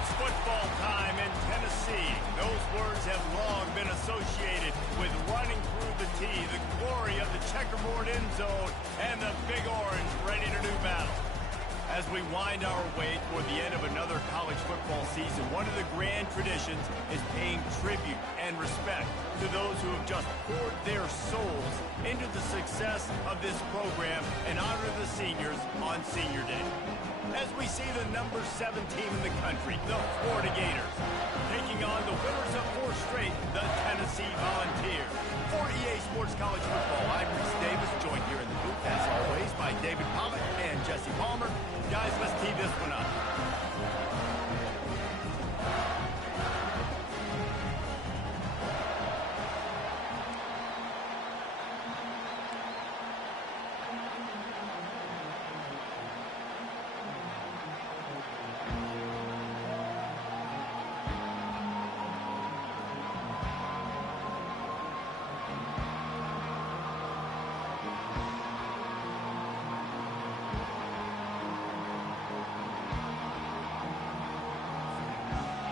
It's football time in Tennessee. Those words have long been associated with running through the tee, the glory of the checkerboard end zone, and the Big Orange ready to do battle. As we wind our way toward the end of another college football season, one of the grand traditions is paying tribute and respect to those who have just poured their souls into the success of this program and honor the seniors on Senior Day. As we see the number 7 team in the country, the Florida Gators, taking on the winners of 4 straight, the Tennessee Volunteers. For EA Sports College Football, I'm Reese Davis, joined here in the booth, as always, by David Pollock and Jesse Palmer. Guys, let's tee this one up.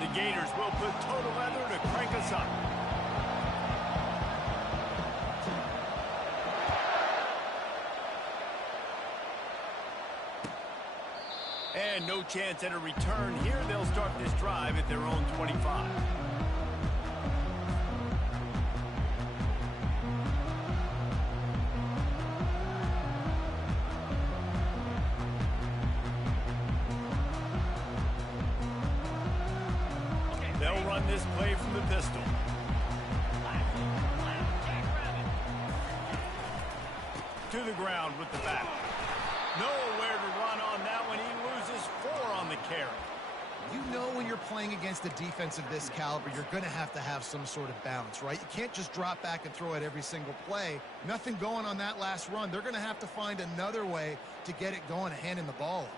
The Gators will put total leather to crank us up. And no chance at a return here. They'll start this drive at their own 25. They'll run this play from the pistol. To the ground with the back. Nowhere to run on that one. He loses 4 on the carry. You know when you're playing against a defense of this caliber, you're going to have some sort of balance, right? You can't just drop back and throw it every single play. Nothing going on that last run. They're going to have to find another way to get it going, handing the ball off.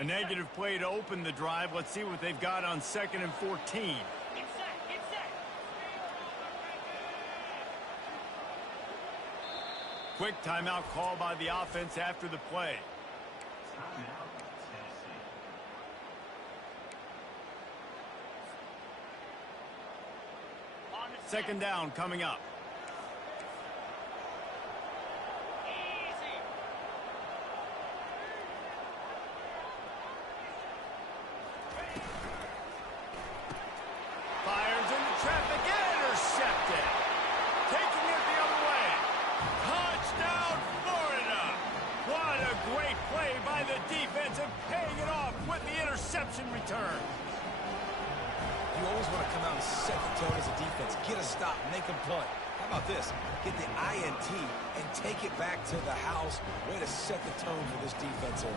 A negative play to open the drive. Let's see what they've got on 2nd and 14. Get set. Quick timeout call by the offense after the play. Second down coming up. Fires into traffic, intercepted. Taking it the other way. Touchdown, Florida. What a great play by the defense and paying it off with the interception return. You always want to come out and set the tone as a defense. Get a stop, make a punt. How about this? Get the INT and take it back to the house. Way to set the tone for this defense early.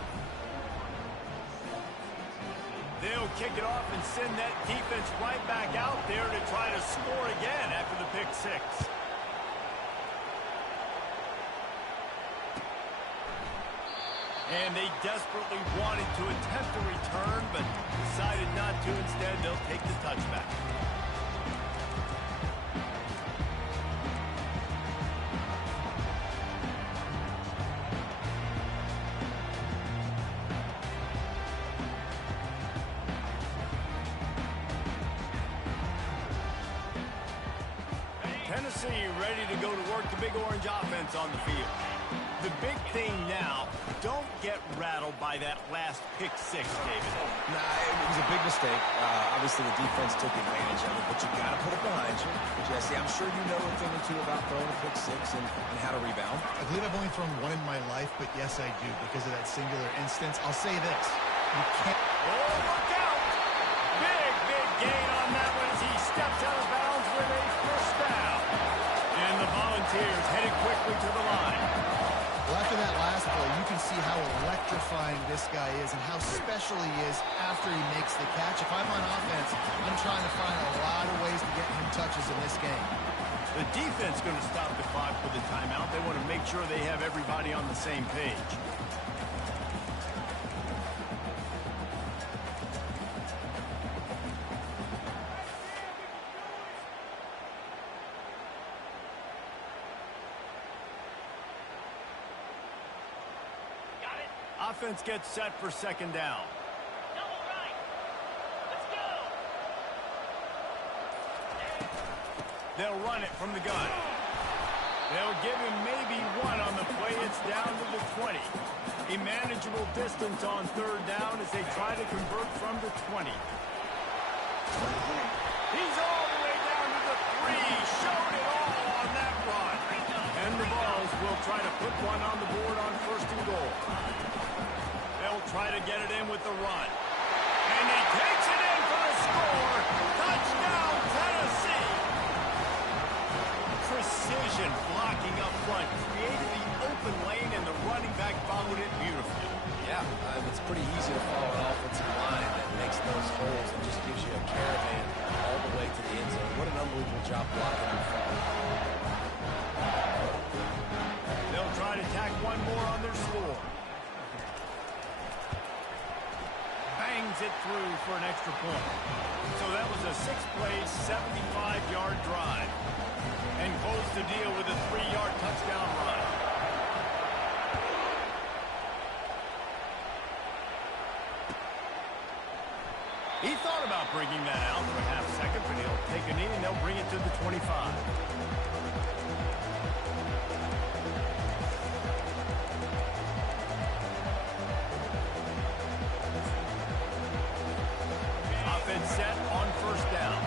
They'll kick it off and send that defense right back out there to try to score again after the pick 6. And they desperately wanted to attempt a return, but decided not to. Instead, they'll take the touchback. Tennessee ready to go to work the Big Orange offense on the field. The big thing now, don't get rattled by that last pick 6, David. Nah, it was a big mistake. Obviously, the defense took advantage of it, but you got to put it behind you. Jesse, I'm sure you know a thing or two about throwing a pick 6 and how to rebound. I believe I've only thrown one in my life, but yes, I do because of that singular instance. I'll say this. You can't... Oh, look out! Big gain on that one as he steps out of bounds with a first down. And the Volunteers headed quickly to the line. Well, after that last play, you can see how electrifying this guy is and how special he is after he makes the catch. If I'm on offense, I'm trying to find a lot of ways to get him touches in this game. The defense going to stop the clock with the timeout. They want to make sure they have everybody on the same page. offense gets set for second down. Double right. Let's go. They'll run it from the gun. They'll give him maybe one on the play. It's down to the 20. A manageable distance on third down as they try to convert from the 20. He's all the way down to the 3. Showed it all on that run. And the Vols will try to put one on the board on first and goal. They'll try to get it in with the run. And he takes it in for a score. Touchdown, Tennessee. Precision blocking up front. Created the open lane, and the running back followed it beautifully. Yeah, it's pretty easy to follow an offensive line that makes those holes and just gives you a caravan all the way to the end zone. What an unbelievable job blocking up front. They'll try to tack one more on their score. Bangs it through for an extra point. So that was a 6-play, 75-yard drive. And close the deal with a 3-yard touchdown run. He thought about bringing that out for a half second, but he'll take a knee and they'll bring it to the 25. Offense set on first down.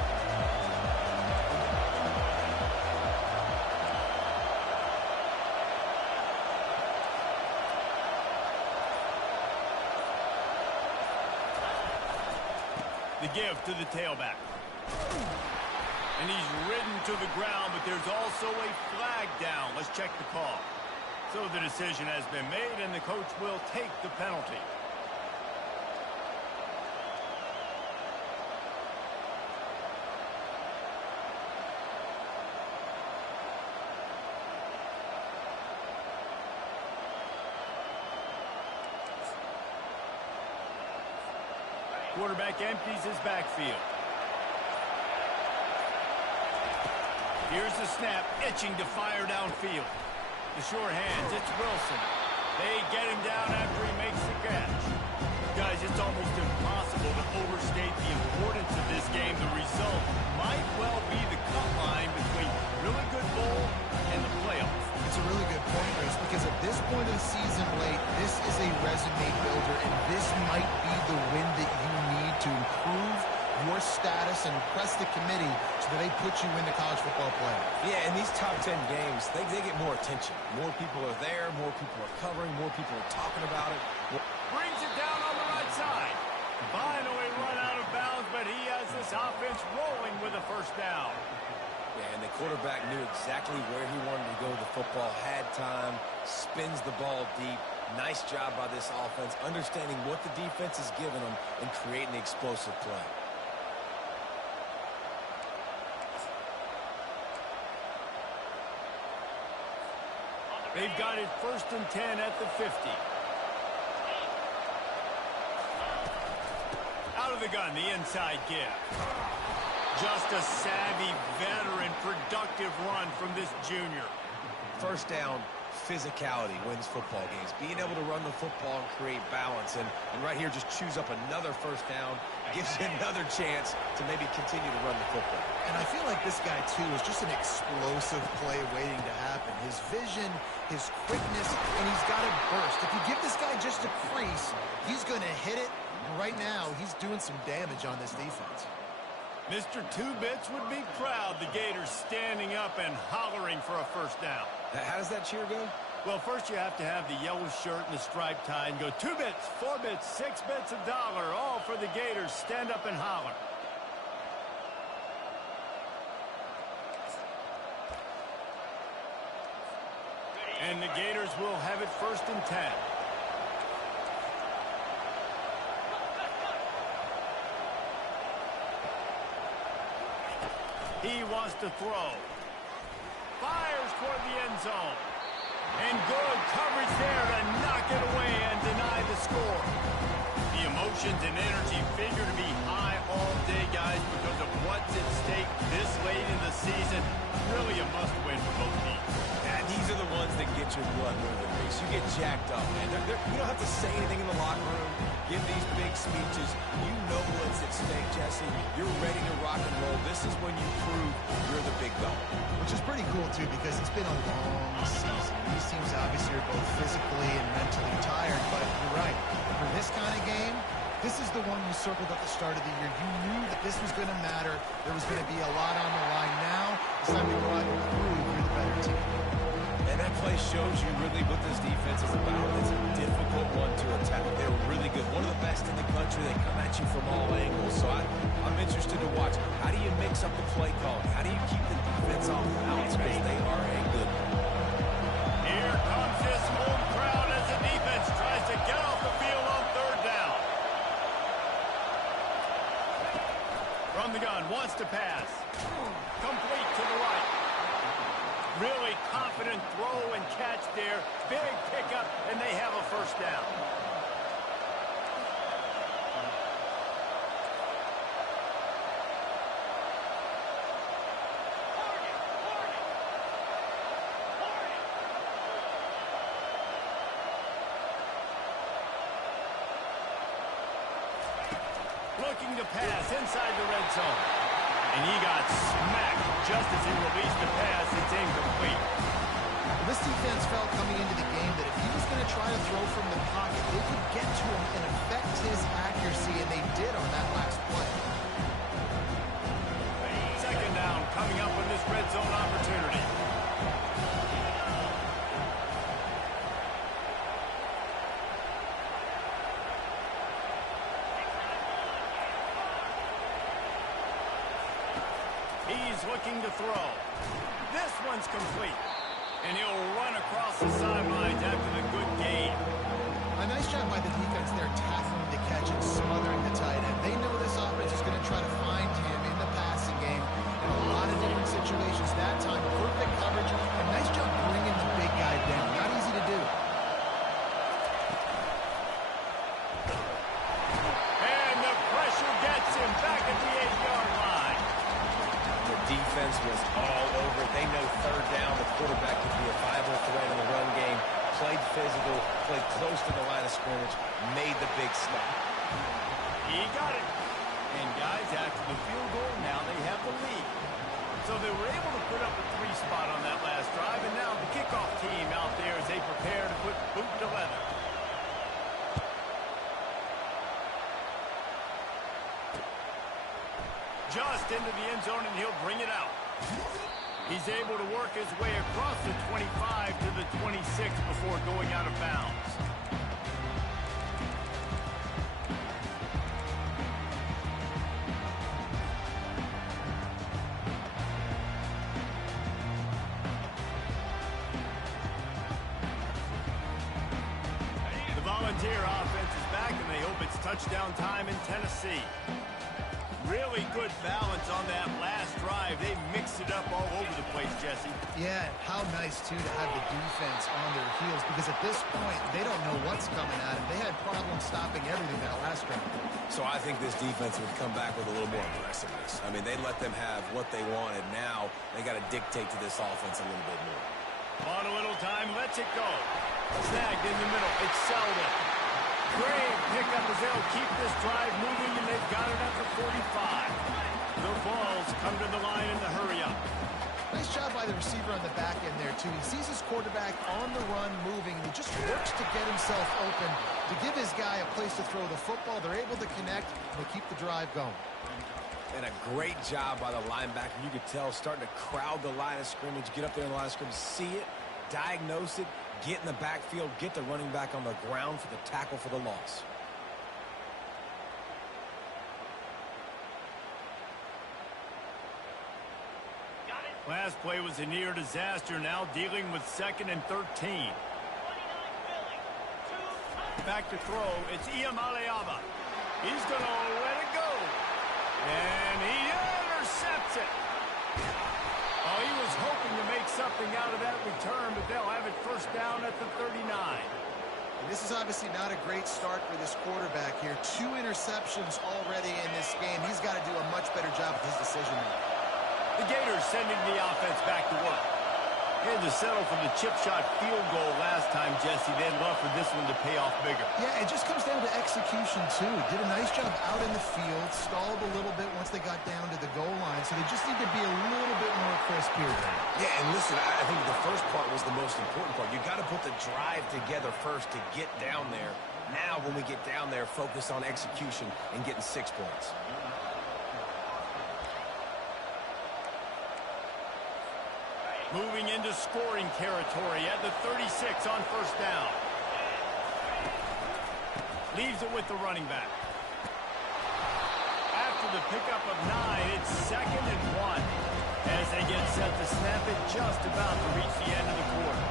The give to the tailback. And he's ridden to the ground, but there's also a flag down. Let's check the call. So the decision has been made, and the coach will take the penalty. Quarterback empties his backfield. Here's the snap, itching to fire downfield. The sure hands, it's Wilson. They get him down after he makes the catch. Guys, it's almost impossible to overstate the importance of this game. The result might well be the cut line between really good bowl and the playoffs. It's a really good point, Grace, because at this point of the season, Blake, this is a resume builder, and this might be the win that you need to improve your status and impress the committee so that they put you in the college football playoff. Yeah, in these top 10 games, they get more attention. More people are there, more people are covering, more people are talking about it. Brings it down on the right side. Finally run out of bounds, but he has this offense rolling with a first down. Yeah, and the quarterback knew exactly where he wanted to go with the football, had time, spins the ball deep. Nice job by this offense, understanding what the defense is giving them and creating the explosive play. They've got it first and 10 at the 50. Out of the gun, the inside give. Just a savvy, veteran, productive run from this junior. First down, physicality wins football games. Being able to run the football and create balance. And right here, just choose up another first down. Gives you another chance to maybe continue to run the football. And I feel like this guy, too, is just an explosive play waiting to happen. His vision, his quickness, and he's got a burst. If you give this guy just a crease, he's going to hit it. And right now, he's doing some damage on this defense. Mr. Two Bits would be proud. The Gators standing up and hollering for a first down. How does that cheer go? Well, first you have to have the yellow shirt and the striped tie and go 2 bits, 4 bits, 6 bits, $1, all for the Gators. Stand up and holler. And the Gators will have it first and 10. He wants to throw. Fires toward the end zone. And good coverage there to knock it away and deny the score. The emotions and energy figure to be high all day, guys, because of what's at stake this late in the season. Really a must-win for both teams. And these are the ones that get your blood moving. race. You get jacked up, man. You don't have to say anything in the locker room, give these big speeches. You know what's at stake, Jesse. You're ready to rock and roll. This is when you prove you're the big dog. Which is pretty cool, too, because it's been a long season. These teams obviously are both physically and mentally tired, but you're right. For this kind of game, this is the one you circled at the start of the year. You knew that this was going to matter. There was going to be a lot on the line. Now it's time to go out and prove you're the better team. And that play shows you really what this defense is about. It's a difficult one to attack. They're really good. One of the best in the country. They come at you from all angles. So I'm interested to watch. How do you mix up the play calling? How do you keep the defense off balance? Because they are a good one. Here comes this home crowd as the defense tries to get off the field on third down. From the gun, wants to pass. Complete to the right. Really confident throw and catch there. Big pickup, and they have a first down. Looking to pass inside the red zone. And he got smacked just as he released the pass. It's incomplete. This defense felt coming into the game that if he was going to try to throw from the pocket, they could get to him and affect his accuracy, and they did on that last play. Second down coming up on this red zone opportunity. He's looking to throw. This one's complete. And he'll run across the sidelines after the good gain. A nice job by the defense there tackling the catch and smothering the tight end. They know this offense is going to try to find him in the passing game in a lot of different situations. That time, perfect coverage. A nice job bringing the big guy down. Not easy to do. And the pressure gets him back at the 8-yard line. The defense was all over it. They know third down, the quarterback could be a viable threat in the run game. Played physical, played close to the line of scrimmage, made the big snap. He got it. And guys, after the field goal, now they have the lead. So they were able to put up a 3 spot on that last drive, and now the kickoff team out there as they prepare to put boot to leather. Just into the end zone, and he'll bring it out. He's able to work his way across the 25 to the 26 before going out of bounds. The Volunteer offense is back, and they hope it's touchdown time in Tennessee. Really good balance on that last drive. They mixed it up all over the place, Jesse. Yeah, how nice, too, to have the defense on their heels, because at this point, they don't know what's coming at them. They had problems stopping everything that last drive. So I think this defense would come back with a little more aggressiveness. I mean, they let them have what they wanted. Now they got to dictate to this offense a little bit more. On a little time, lets it go. Snagged in the middle. It's Selden. Great pickup as they'll keep this drive moving, and they've got it at the 45. The balls come to the line in the hurry-up. Nice job by the receiver on the back end there, too. He sees his quarterback on the run moving, and he just works to get himself open to give his guy a place to throw the football. They're able to connect, and they keep the drive going. And a great job by the linebacker. You could tell starting to crowd the line of scrimmage, get up there in the line of scrimmage, see it, diagnose it, get in the backfield, get the running back on the ground for the tackle for the loss. Last play was a near disaster, now dealing with 2nd and 13. Back to throw, it's Iamaleava. He's going to let it go. And he intercepts it. Oh, he was hoping to make something out of that return, but they'll have it first down at the 39. And this is obviously not a great start for this quarterback here. 2 interceptions already in this game. He's got to do a much better job with his decision making. The Gators sending the offense back to work. Had to settle for the chip shot field goal last time, Jesse. They'd love for this one to pay off bigger. Yeah, it just comes down to execution, too. Did a nice job out in the field, stalled a little bit once they got down to the goal line, so they just need to be a little bit more crisp here. Yeah, and listen, I think the first part was the most important part. You got to put the drive together first to get down there. Now, when we get down there, focus on execution and getting 6 points. Moving into scoring territory at the 36 on first down. Leaves it with the running back. After the pickup of 9, it's 2nd and 1. As they get set to snap it, just about to reach the end of the quarter.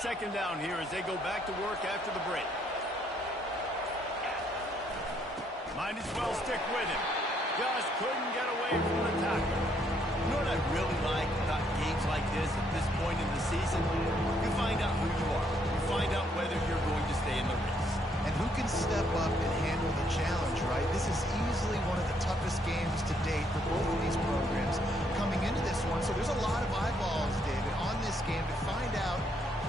Second down here as they go back to work after the break. Might as well stick with him. Just couldn't get away from the tackle. You know what I really like about games like this at this point in the season? You find out who you are. You find out whether you're going to stay in the race. And who can step up and handle the challenge, right? This is easily one of the toughest games to date for both of these programs coming into this one. So there's a lot of eyeballs, David, on this game to find out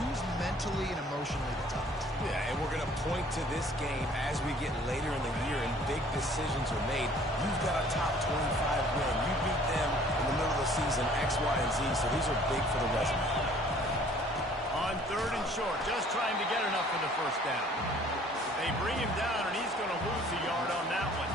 who's mentally and emotionally the toughest. Yeah, and we're going to point to this game as we get later in the year and big decisions are made. You've got a top 25 win. You beat them in the middle of the season, X, Y, and Z, so these are big for the resume. On 3rd and short, just trying to get enough for the first down. They bring him down, and he's going to lose a yard on that one.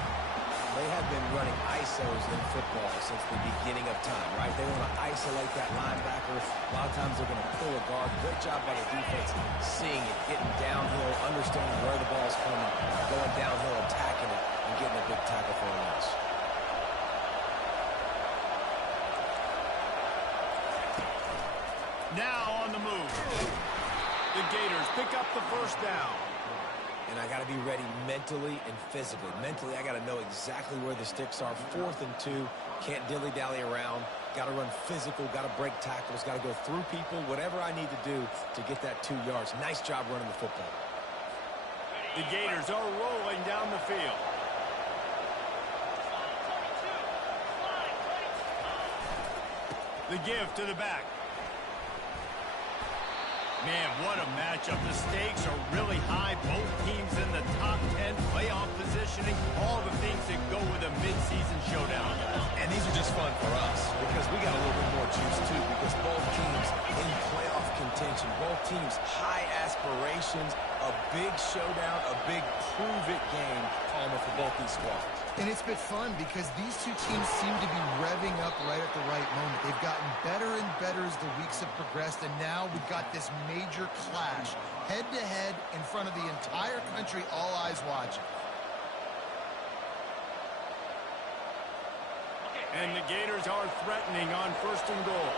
They have been running ISOs in football since the beginning of time, right? They want to isolate that linebacker. A lot of times they're going to pull a guard. Great job by the defense seeing it, getting downhill, understanding where the ball's coming, going downhill, attacking it, and getting a big tackle for a loss. Now on the move. The Gators pick up the first down. And I got to be ready mentally and physically. Mentally, I got to know exactly where the sticks are. 4th and 2. Can't dilly-dally around. Got to run physical. Got to break tackles. Got to go through people. Whatever I need to do to get that 2 yards. Nice job running the football. The Gators are rolling down the field. The give to the back. Man, what a matchup. The stakes are really high. Both teams in the top 10, playoff positioning, all the things that go with a midseason showdown. And these are just fun for us because we got a little bit more juice, too, because both teams in playoff contention, both teams high aspirations, a big showdown, a big prove-it game, Palmer, for both these squads. And it's been fun because these two teams seem to be revving up right at the right moment. They've gotten better and better as the weeks have progressed, and now we've got this major clash, head-to-head in front of the entire country, all eyes watching. And the Gators are threatening on 1st and goal.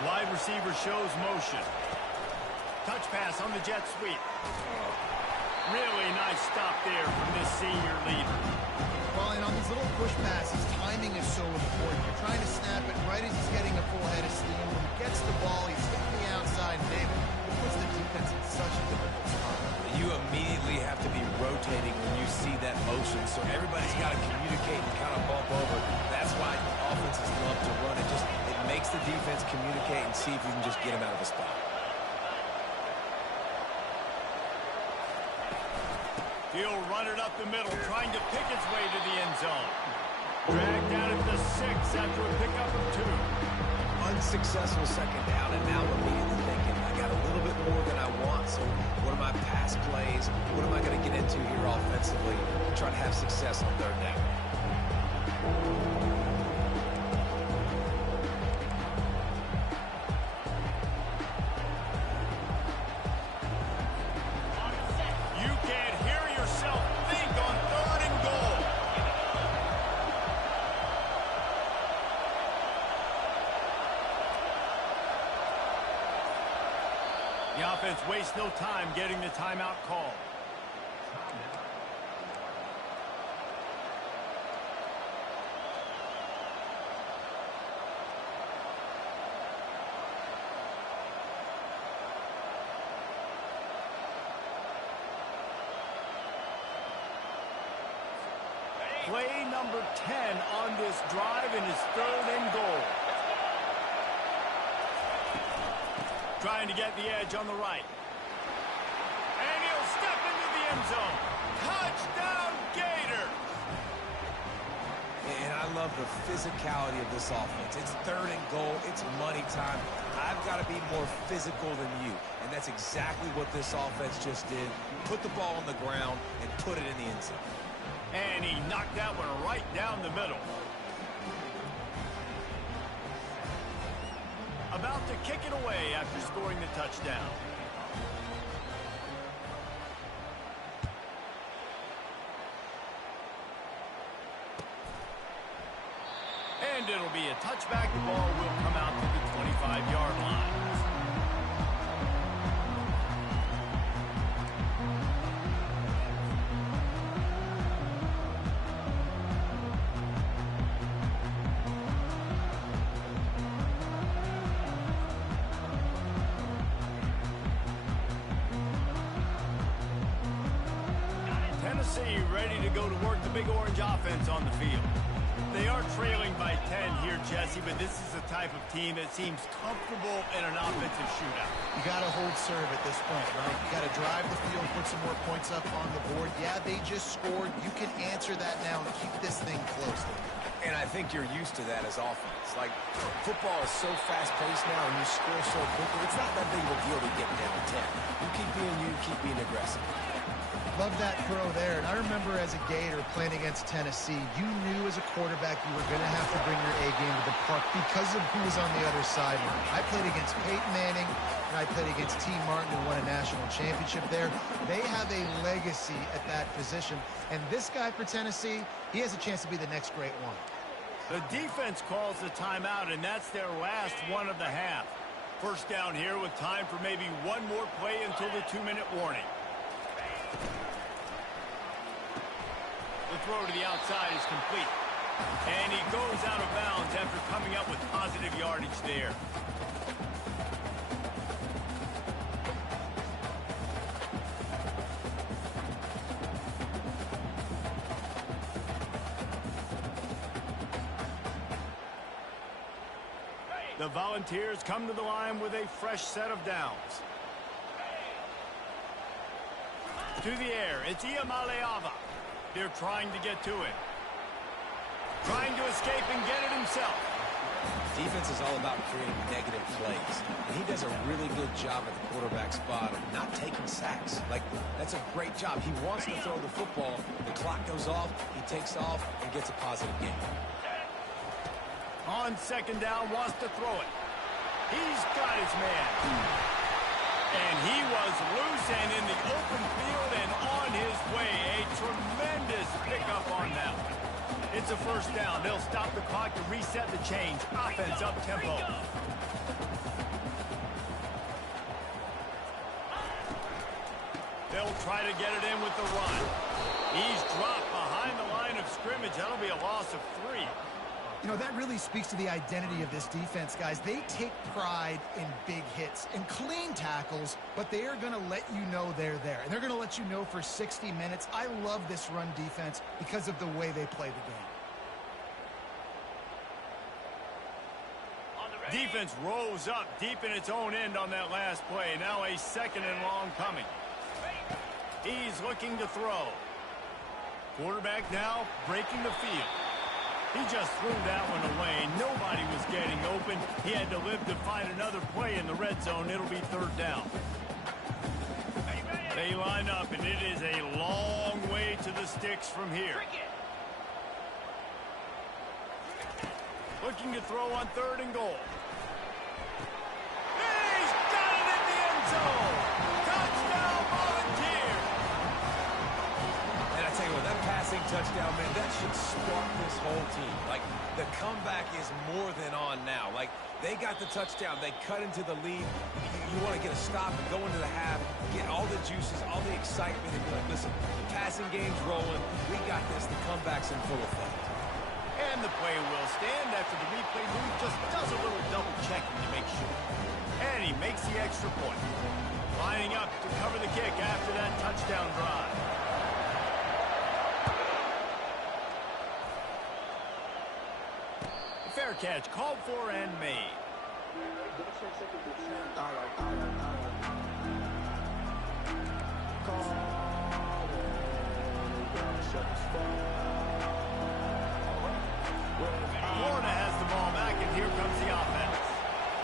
Wide receiver shows motion. Touch pass on the jet sweep. Really nice stop there from this senior leader. Well, and on these little push passes, timing is so important. You're trying to snap it right as he's getting a full head of steam. When he gets the ball, he's hitting the outside, David. It puts the defense in such a difficult spot. You immediately have to be rotating when you see that motion, so everybody's got to communicate and kind of bump over. That's why offenses love to run it. It makes the defense communicate and see if you can just get them out of the spot. He'll run it up the middle, trying to pick its way to the end zone. Dragged down at the 6 after a pickup of 2. Unsuccessful second down, and now immediately thinking, I got a little bit more than I want, so what are my pass plays? What am I going to get into here offensively to try to have success on 3rd down? defense wastes no time getting the timeout call. Play number 10 on this drive, and it's 3rd and goal. Trying to get the edge on the right. And he'll step into the end zone. Touchdown, Gator! And I love the physicality of this offense. It's 3rd and goal. It's money time. I've got to be more physical than you. And that's exactly what this offense just did. Put the ball on the ground and put it in the end zone. And he knocked that one right down the middle. About to kick it away after scoring the touchdown. And it'll be a touchback. The ball will come out to the 25-yard line. Tennessee ready to go to work the Big Orange offense on the field. They are trailing by 10 here, Jesse, but this is the type of team that seems comfortable in an offensive shootout. You got to hold serve at this point, right? You got to drive the field, put some more points up on the board. Yeah, they just scored. You can answer that now and keep this thing close. And I think you're used to that as offense. Like, football is so fast-paced now and you score so quickly, it's not that big of a deal to get down 10. You keep being you, keep being aggressive. Love that throw there. And I remember as a Gator playing against Tennessee, you knew as a quarterback you were going to have to bring your A game to the park because of who was on the other sideline. I played against Peyton Manning, and I played against T. Martin, who won a national championship there. They have a legacy at that position. And this guy for Tennessee, he has a chance to be the next great one. The defense calls the timeout, and that's their last one of the half. First down here with time for maybe one more play until the 2-minute warning. The throw to the outside is complete. And he goes out of bounds after coming up with positive yardage there. The Volunteers come to the line with a fresh set of downs. To the air, it's Iamaleava. They're trying to get to it. Trying to escape and get it himself. Defense is all about creating negative plays. And he does a really good job at the quarterback spot of not taking sacks. Like, that's a great job. He wants to throw the football. The clock goes off. He takes off and gets a positive gain. On second down, wants to throw it. He's got his man. And he was loose and in the open field and on his way. A tremendous pickup on that one. It's a first down. They'll stop the clock to reset the change. Offense up tempo. They'll try to get it in with the run. He's dropped behind the line of scrimmage. That'll be a loss of 3. You know, that really speaks to the identity of this defense, guys. They take pride in big hits and clean tackles, but they are going to let you know they're there. And they're going to let you know for 60 minutes. I love this run defense because of the way they play the game. Defense rose up deep in its own end on that last play. Now a second and long coming. He's looking to throw. Quarterback now breaking the field. He just threw that one away. Nobody was getting open. He had to live to find another play in the red zone. It'll be third down. They line up, and it is a long way to the sticks from here. Looking to throw on third and goal. He's got it in the end zone. Touchdown, Volunteers. And I tell you what, that passing touchdown, man, that should spark this whole team. Like, the comeback is more than on now. Like, they got the touchdown. They cut into the lead. You want to get a stop and go into the half, get all the juices, all the excitement, and be like, listen, the passing game's rolling. We got this. The comeback's in full effect. And the play will stand after the replay move just does a little double checking to make sure. And he makes the extra point. Lining up to cover the kick after that touchdown drive. Fair catch called for and made. Florida has the ball back, and here comes the offense.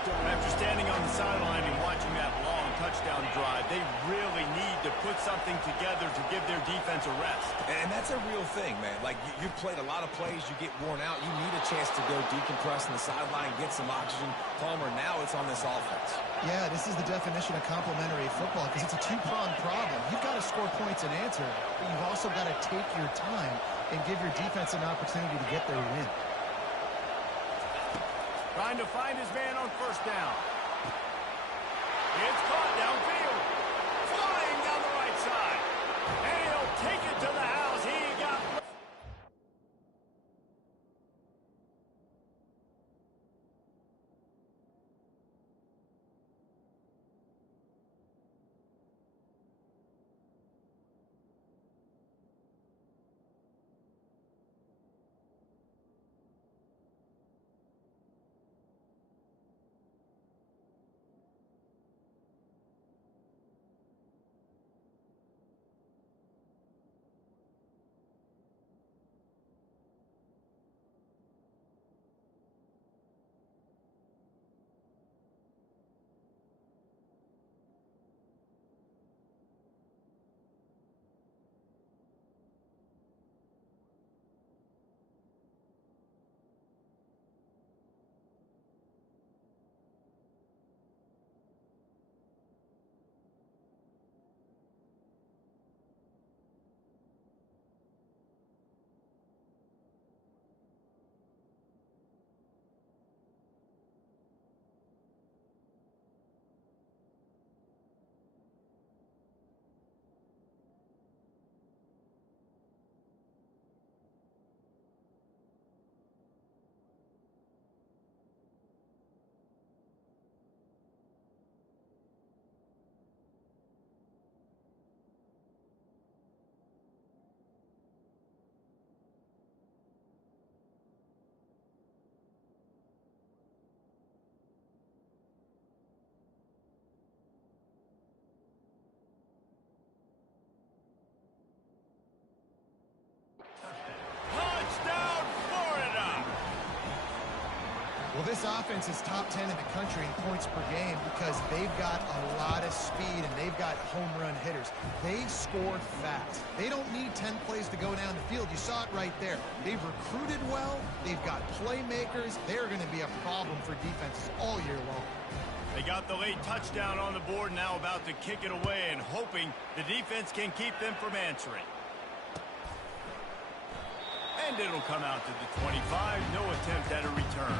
After standing on the sideline and watching that long touchdown drive, they really need to put something together to give their defense a rest. And that's a real thing, man. Like, you played a lot of plays, you get worn out, you need a chance to go decompress on the sideline, get some oxygen. Palmer, now it's on this offense. Yeah, this is the definition of complementary football because it's a two-pronged problem. You've got to score points and answer, but you've also got to take your time and give your defense an opportunity to get their win. Trying to find his man on first down. It's caught downfield. Flying down the right side. And he'll take it to the house. He got... Touchdown, Florida! Well, this offense is top 10 in the country in points per game because they've got a lot of speed and they've got home run hitters. They score fast. They don't need 10 plays to go down the field. You saw it right there. They've recruited well. They've got playmakers. They're going to be a problem for defenses all year long. They got the late touchdown on the board, now about to kick it away and hoping the defense can keep them from answering. And it'll come out to the 25. No attempt at a return.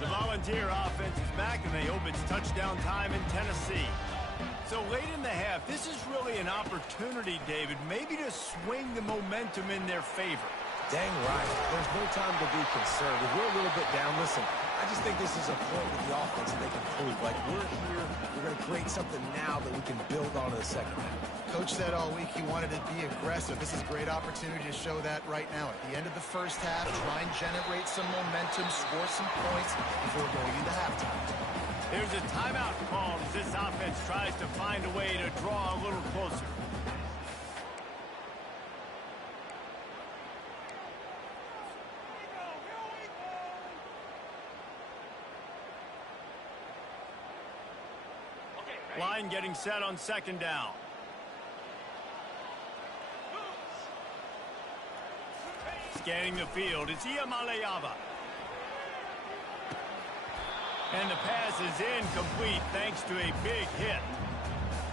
The Volunteer offense is back, and they hope it's touchdown time in Tennessee. So late in the half, this is really an opportunity, David, maybe to swing the momentum in their favor. Dang right. There's no time to be concerned. If we're a little bit down, listen, I just think this is a point with the offense that they can prove. Like, we're here, we're going to create something now that we can build on in the second half. Coach said all week he wanted to be aggressive. This is a great opportunity to show that right now. At the end of the first half, try and generate some momentum, score some points before going into halftime. There's a timeout called as this offense tries to find a way to draw a little closer. Line getting set on second down. Scanning the field, it's Iamaleava. And the pass is incomplete thanks to a big hit.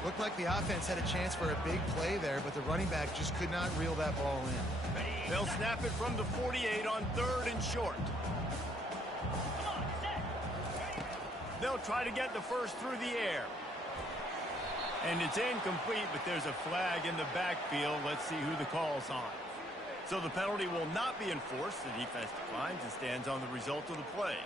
Looked like the offense had a chance for a big play there, but the running back just could not reel that ball in. They'll snap it from the 48 on 3rd and short. They'll try to get the first through the air. And it's incomplete, but there's a flag in the backfield. Let's see who the call's on. So the penalty will not be enforced. The defense declines and stands on the result of the play.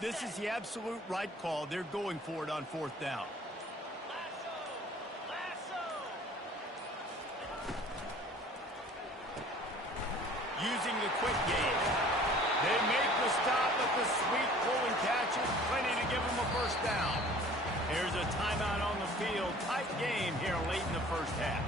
This is the absolute right call. They're going for it on 4th down. Using the quick game. They make the stop, but the sweet pulling catch is plenty to give them a first down. Here's a timeout on the field. Tight game here late in the first half.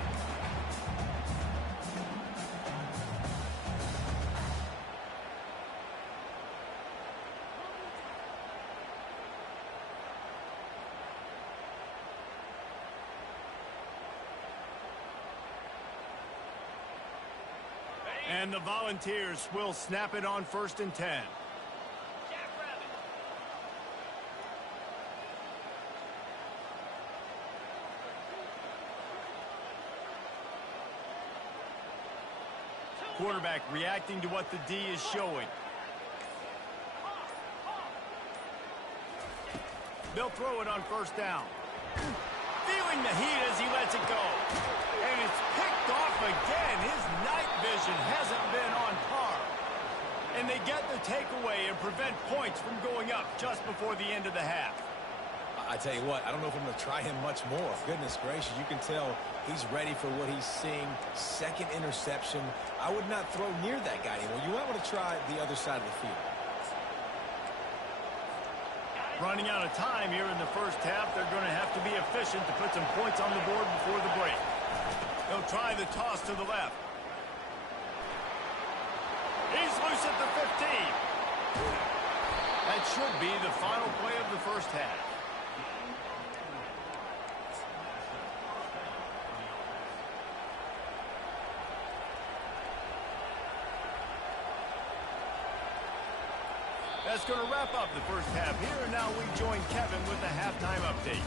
And the Volunteers will snap it on 1st and 10. Quarterback reacting to what the D is showing. They'll throw it on 1st down. Feeling the heat as he lets it go. And it's picked off again. His night vision hasn't been on par. And they get the takeaway and prevent points from going up just before the end of the half. I tell you what, I don't know if I'm going to try him much more. Goodness gracious, you can tell he's ready for what he's seeing. 2nd interception. I would not throw near that guy anymore. You might want to try the other side of the field. Running out of time here in the first half. They're going to have to be efficient to put some points on the board before the break. They'll try the toss to the left. He's loose at the 15. That should be the final play of the first half. That's going to wrap up the first half here. And now we join Kevin with the halftime update.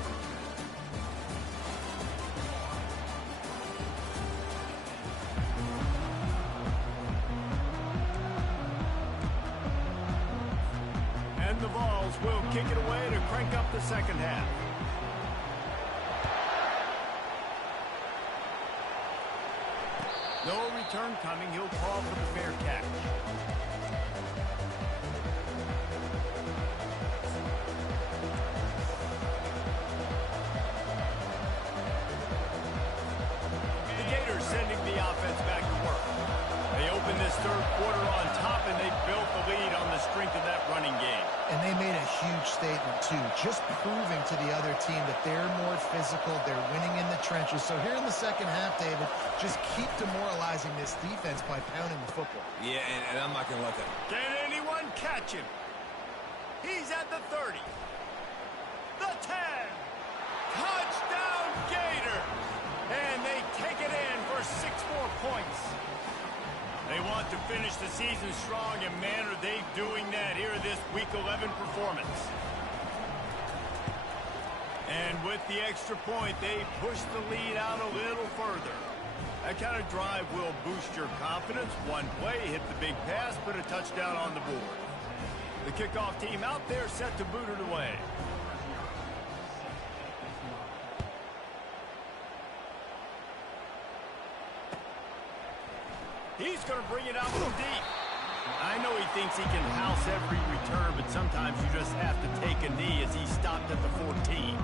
And the Vols will kick it away to crank up the second half. No return coming. He'll call for the fair catch. Sending the offense back to work. They opened this 3rd quarter on top, and they built the lead on the strength of that running game. And they made a huge statement, too, just proving to the other team that they're more physical, they're winning in the trenches. So here in the second half, David, just keep demoralizing this defense by pounding the football. Yeah, and I'm not going to let that. Can anyone catch him? He's at the 30. The 10. Touchdown, Gator. And they take it in for 6 more points. They want to finish the season strong, and man, are they doing that here this Week 11 performance. And with the extra point, they push the lead out a little further. That kind of drive will boost your confidence. One play, hit the big pass, put a touchdown on the board. The kickoff team out there set to boot it away. He's going to bring it out from deep. I know he thinks he can house every return, but sometimes you just have to take a knee as he stopped at the 14.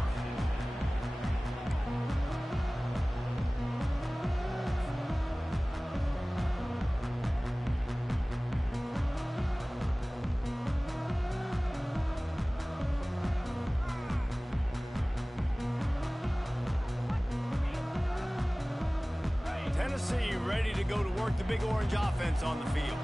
Tennessee ready to go to work the Big Orange offense on the field.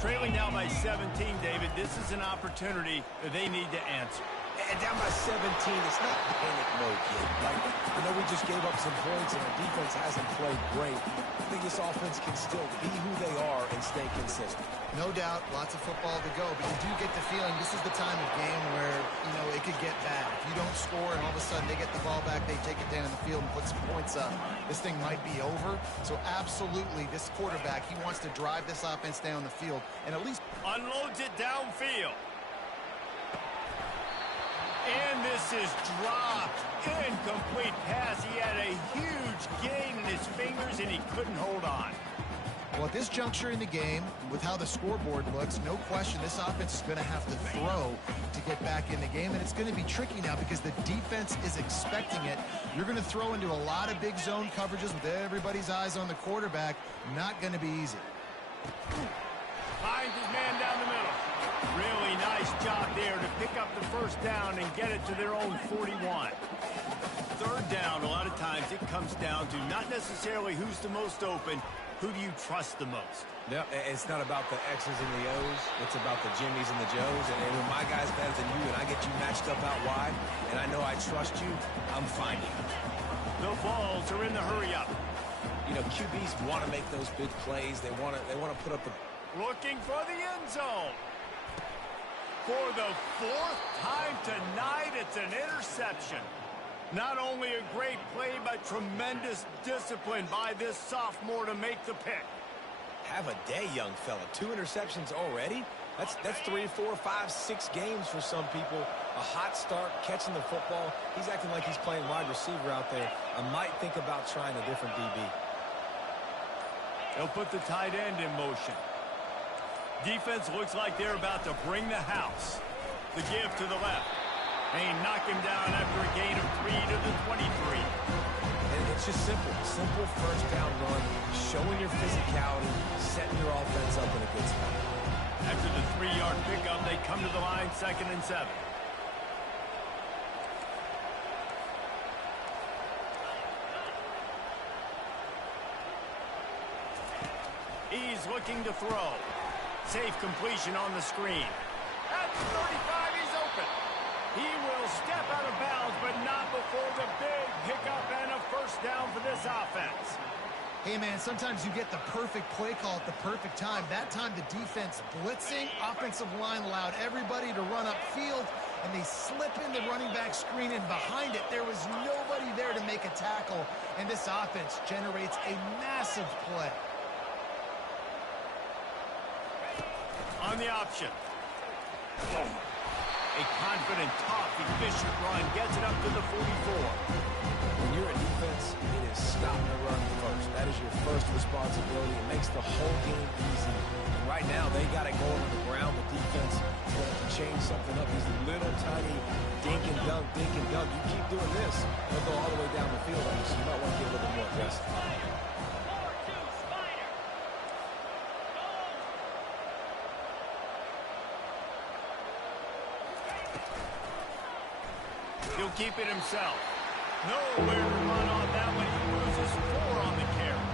Trailing now by 17, David. This is an opportunity that they need to answer. And down by 17, it's not panic mode yet. Like, I know we just gave up some points and our defense hasn't played great. I think this offense can still be who they are and stay consistent. No doubt, lots of football to go, but you do get the feeling this is the time of game where, it could get bad. If you don't score and all of a sudden they get the ball back, they take it down in the field and put some points up, this thing might be over. So absolutely, this quarterback, he wants to drive this offense down the field and at least unloads it downfield. And this is dropped. Incomplete pass. He had a huge gain in his fingers, and he couldn't hold on. Well, at this juncture in the game, with how the scoreboard looks, no question this offense is going to have to throw to get back in the game, and it's going to be tricky now because the defense is expecting it. You're going to throw into a lot of big zone coverages with everybody's eyes on the quarterback. Not going to be easy. Finds his man down the middle. Really nice job there to pick up the first down and get it to their own 41. Third down, a lot of times it comes down to not necessarily who's the most open, who do you trust the most? Yeah, it's not about the X's and the O's. It's about the Jimmies and the Joes. And when my guy's better than you and I get you matched up out wide, and I know I trust you, I'm finding you. The balls are in the hurry-up. QBs want to make those big plays. They want to put up the... Looking for the end zone. For the fourth time tonight, it's an interception. Not only a great play, but tremendous discipline by this sophomore to make the pick. Have a day, young fella. 2 interceptions already? That's 3, 4, 5, 6 games for some people. A hot start, catching the football. He's acting like he's playing wide receiver out there. I might think about trying a different DB. They'll put the tight end in motion. Defense looks like they're about to bring the house. The give to the left. They knock him down after a gain of 3 to the 23. And it's just simple. Simple first down run, showing your physicality, setting your offense up in a good spot. After the 3-yard pickup, they come to the line 2nd and 7. He's looking to throw. Safe completion on the screen. At the 35, he's open. He will step out of bounds, but not before the big pickup and a first down for this offense. Hey, man, sometimes you get the perfect play call at the perfect time. That time the defense blitzing, offensive line allowed everybody to run upfield, and they slip in the running back screen, and behind it there was nobody there to make a tackle, and this offense generates a massive play. On the option. A confident, tough, efficient run gets it up to the 44. When you're a defense, it is stop the run first. That is your first responsibility. It makes the whole game easy. And right now, they got it going on the ground. The defense is going to change something up. These little tiny dink and dunk, dink and dunk. You keep doing this, they'll go all the way down the field on you, so you might want to get a little bit more aggressive. He'll keep it himself. Nowhere to run on that one. He loses 4 on the carry.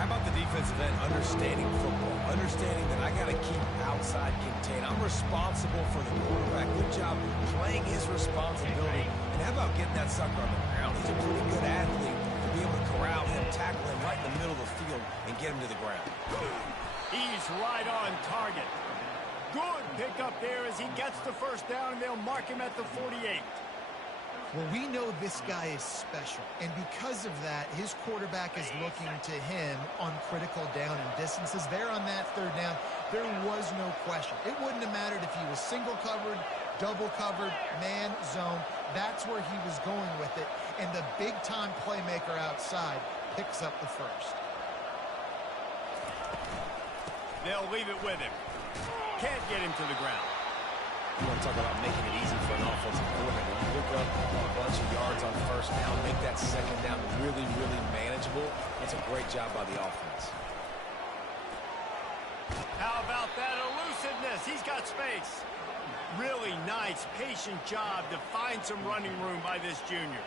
How about the defensive end understanding football? Understanding that I got to keep outside contained. I'm responsible for the quarterback. Good job playing his responsibility. And how about getting that sucker on the ground? He's a pretty good athlete to be able to corral him, tackle him right in the middle of the field, and get him to the ground. He's right on target. Good pickup there as he gets the first down, and they'll mark him at the 48. Well, we know this guy is special, and because of that, his quarterback is looking to him on critical down and distances. There on that 3rd down, there was no question. It wouldn't have mattered if he was single covered, double covered, man, zone. That's where he was going with it, and the big-time playmaker outside picks up the first. They'll leave it with him. Can't get him to the ground. You want to talk about making it easy for an offensive coordinator. You pick up a bunch of yards on first down, make that 2nd down really, really manageable. That's a great job by the offense. How about that elusiveness? He's got space. Really nice, patient job to find some running room by this junior.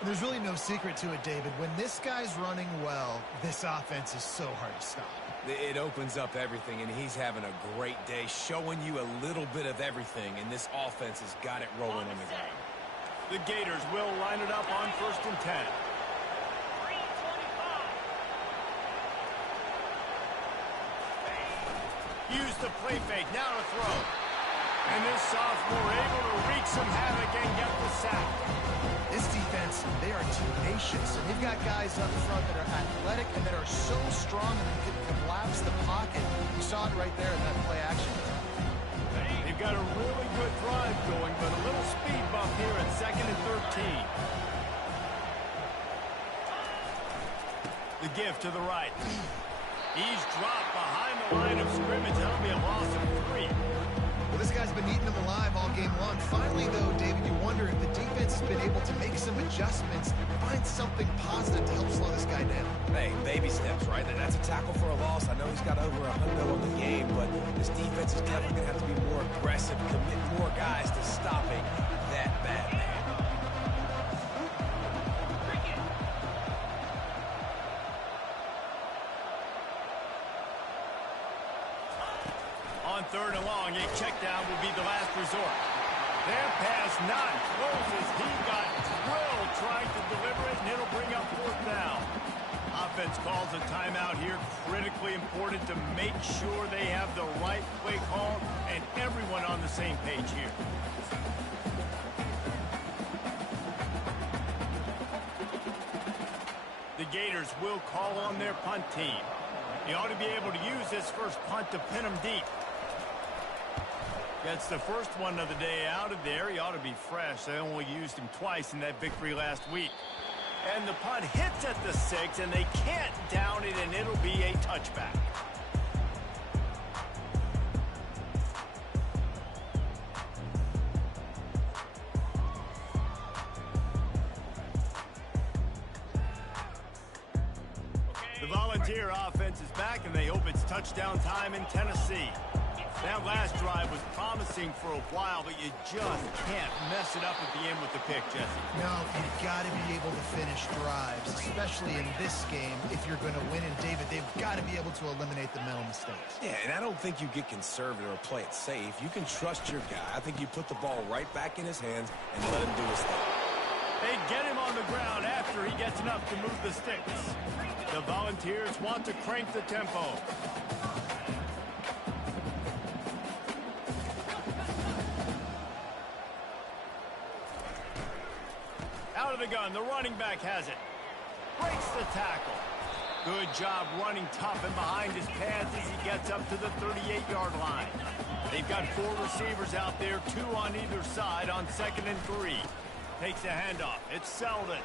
And there's really no secret to it, David. When this guy's running well, this offense is so hard to stop. It opens up everything, and he's having a great day, showing you a little bit of everything, and this offense has got it rolling on the ground. The Gators will line it up on 1st and 10. 3:25. Use the play fake, now to throw. And this sophomore able to wreak some havoc and get the sack. This defense, they are tenacious, and they've got guys up front that are athletic and that are so strong and they can collapse the pocket. You saw it right there in that play action. They've got a really good drive going, but a little speed bump here at 2nd and 13. The give to the right. He's dropped behind the line of scrimmage. That'll be a loss of 3. Well, this guy's been eating them alive all game long. Finally, though, David, you wonder if the defense has been able to make some adjustments, find something positive to help slow this guy down. Hey, baby steps, right? That's a tackle for a loss. I know he's got over 100 on the game, but this defense is definitely going to have to be more aggressive, commit more guys to stopping that bad man. On 3rd and long, a check down will be the last resort. Their pass not close as he got drilled trying to deliver it, and it'll bring up 4th down. Offense calls a timeout here. Critically important to make sure they have the right play call and everyone on the same page here. The Gators will call on their punt team. He ought to be able to use this first punt to pin him deep. Gets the first one of the day out of there. He ought to be fresh. They only used him twice in that victory last week. And the punt hits at the 6, and they can't down it, and it'll be a touchback. The Volunteer offense is back, and they hope it's touchdown time in Tennessee. That last drive was promising for a while, but you just can't mess it up at the end with the pick, Jesse. No, you've got to be able to finish drives, especially in this game if you're going to win. And, David, they've got to be able to eliminate the mental mistakes. Yeah, and I don't think you get conservative or play it safe. You can trust your guy. I think you put the ball right back in his hands and let him do his thing. They get him on the ground after he gets enough to move the sticks. The Volunteers want to crank the tempo. Out of the gun, the running back has it. Breaks the tackle. Good job running tough and behind his pads as he gets up to the 38-yard line. They've got 4 receivers out there, 2 on either side on 2nd and 3. Takes a handoff. It's Selden.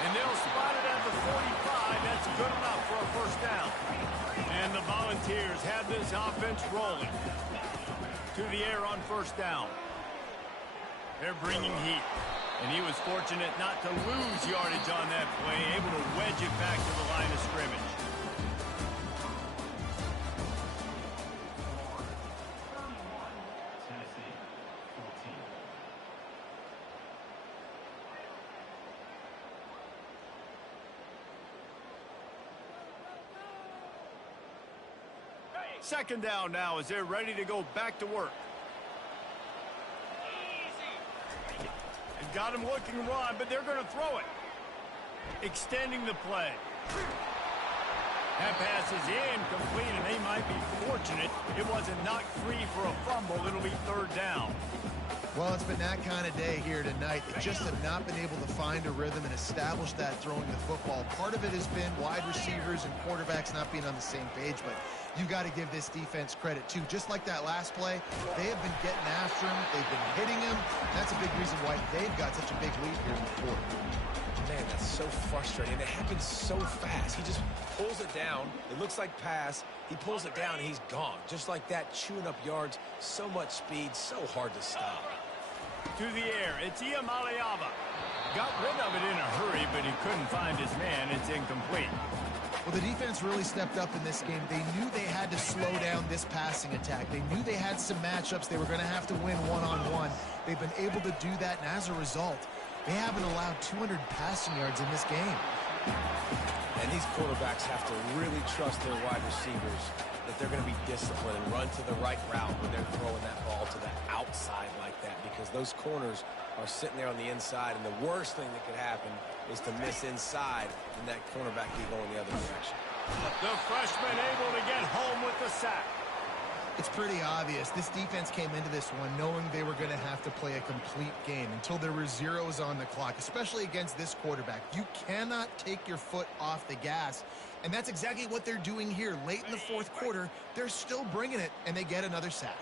And they'll spot it at the 45. That's good enough for a first down. And the Volunteers have this offense rolling. To the air on first down. They're bringing heat. And he was fortunate not to lose yardage on that play, able to wedge it back to the line of scrimmage. Tennessee, 14. 2nd down now as they're ready to go back to work. Got him looking run, but they're going to throw it. Extending the play. That pass is incomplete, and they might be fortunate it wasn't knocked free for a fumble. It'll be 3rd down. Well, it's been that kind of day here tonight. They just have not been able to find a rhythm and establish that throwing the football. Part of it has been wide receivers and quarterbacks not being on the same page, but you've got to give this defense credit, too. Just like that last play, they have been getting after him. They've been hitting him. That's a big reason why they've got such a big lead here in the 4th. Man, that's so frustrating. It happens so fast. He just pulls it down. It looks like pass. He pulls it down, and he's gone. Just like that, chewing up yards. So much speed, so hard to stop. To the air, it's Iamaleava. Got rid of it in a hurry, but he couldn't find his man. It's incomplete. Well, the defense really stepped up in this game. They knew they had to slow down this passing attack. They knew they had some matchups they were going to have to win one-on-one. They've been able to do that, and as a result, They haven't allowed 200 passing yards in this game. And these quarterbacks have to really trust their wide receivers that they're going to be disciplined and run to the right route when they're throwing that ball to the outside like that, because those corners are sitting there on the inside, and the worst thing that could happen is to miss inside and that cornerback be going the other direction. The freshman able to get home with the sack. It's pretty obvious. This defense came into this one knowing they were going to have to play a complete game until there were zeros on the clock, especially against this quarterback. You cannot take your foot off the gas, and that's exactly what they're doing here. Late in the fourth quarter, they're still bringing it, and they get another sack.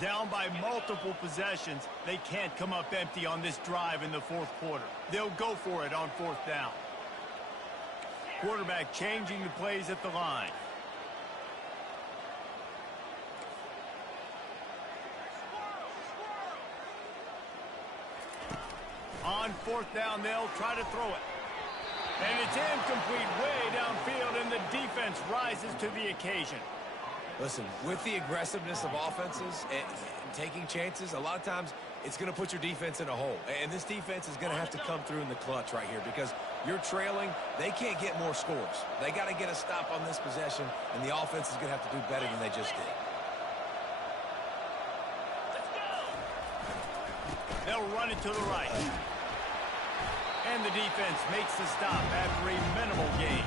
Down by multiple possessions, they can't come up empty on this drive in the fourth quarter. They'll go for it on fourth down. Quarterback changing the plays at the line. On fourth down, they'll try to throw it. And it's incomplete way downfield, and the defense rises to the occasion. Listen, with the aggressiveness of offenses and taking chances, a lot of times it's going to put your defense in a hole. And this defense is going to have to come through in the clutch right here, because you're trailing. They can't get more scores. They got to get a stop on this possession, and the offense is going to have to do better than they just did. They'll run it to the right. And the defense makes the stop after a minimal gain.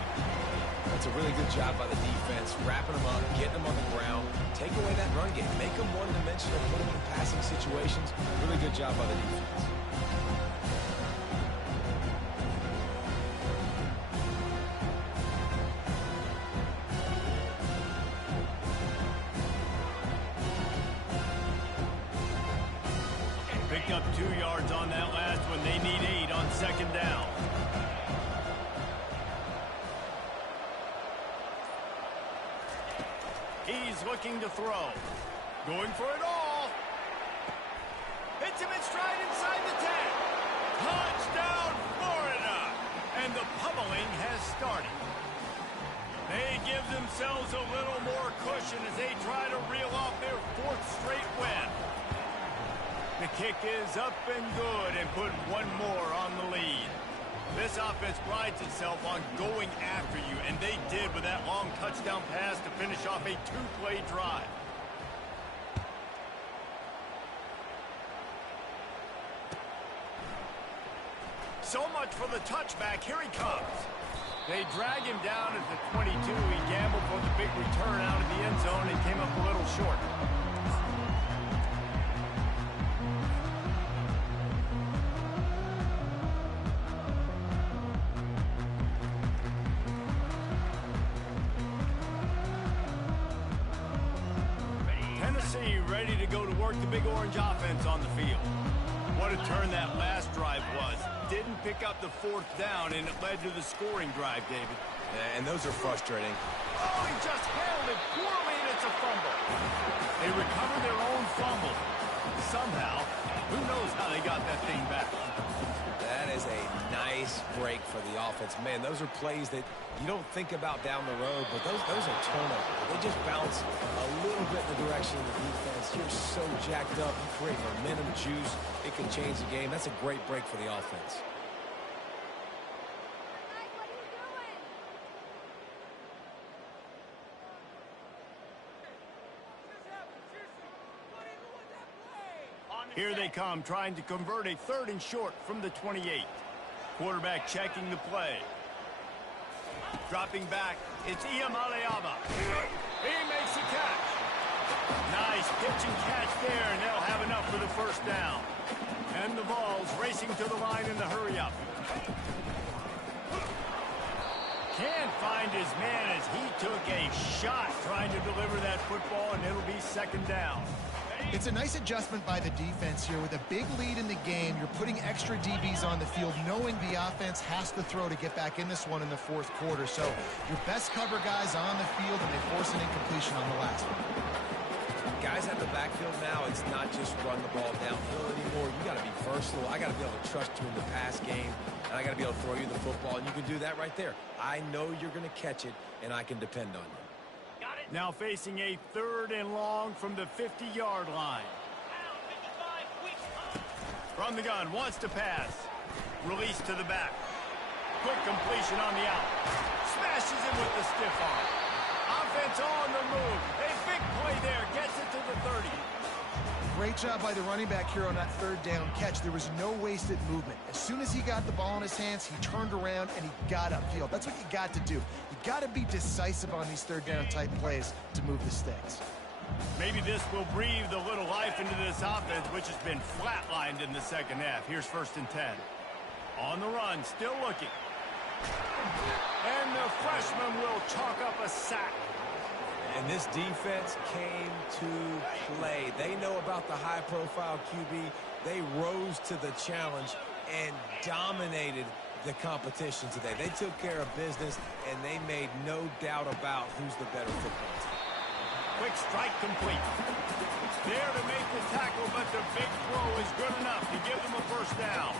That's a really good job by the defense, wrapping them up, getting them on the ground, take away that run game, make them one-dimensional, put them in passing situations. Really good job by the defense. Picked up 2 yards on that last one. They need 8 on second down. He's looking to throw. Going for it all. Hits him in stride inside the 10. Touchdown, Florida. And the pummeling has started. They give themselves a little more cushion as they try to reel off their 4th straight win. The kick is up and good, and put one more on the lead. This offense prides itself on going after you, and they did with that long touchdown pass to finish off a 2-play drive. So much for the touchback. Here he comes. They drag him down at the 22. He gambled for the big return out of the end zone and came up a little short. Ready to go to work the Big Orange offense on the field. What a turn that last drive was. Didn't pick up the 4th down, and it led to the scoring drive, David. And those are frustrating. Oh, he just handled it poorly, and it's a fumble. They recover their own fumble. Somehow, who knows how they got that thing back. That is a nice break for the offense. Man, those are plays that you don't think about down the road, but those are turnovers. They just bounce a little bit in the direction of the defense. You're so jacked up. You create momentum, juice. It can change the game. That's a great break for the offense. Here they come, trying to convert a 3rd and short from the 28. Quarterback checking the play. Dropping back, it's Iamaleava. He makes a catch. Nice pitch and catch there, and they'll have enough for the 1st down. And the ball's racing to the line in the hurry-up. Can't find his man as he took a shot trying to deliver that football, and it'll be 2nd down. It's a nice adjustment by the defense here. With a big lead in the game, you're putting extra DBs on the field, knowing the offense has to throw to get back in this one in the 4th quarter. So your best cover guys on the field, and they force an incompletion on the last one. Guys at the backfield now, it's not just run the ball downhill anymore. You got to be versatile. I got to be able to trust you in the pass game, and I got to be able to throw you the football, and you can do that right there. I know you're going to catch it, and I can depend on you. Now facing a 3rd and long from the 50-yard line. From the gun, wants to pass. Release to the back. Quick completion on the out. Smashes him with the stiff arm. Offense on the move. A big play there. Gets it to the 30. Great job by the running back here on that third down catch. There was no wasted movement. As soon as he got the ball in his hands, he turned around and he got upfield. That's what you got to do. You got to be decisive on these third down type plays to move the sticks. Maybe this will breathe a little life into this offense, which has been flatlined in the second half. Here's 1st and 10. On the run, still looking. And the freshman will chalk up a sack. And this defense came to play. They know about the high-profile QB. They rose to the challenge and dominated the competition today. They took care of business, and they made no doubt about who's the better football team. Quick strike complete. There to make the tackle, but the big throw is good enough to give them a first down.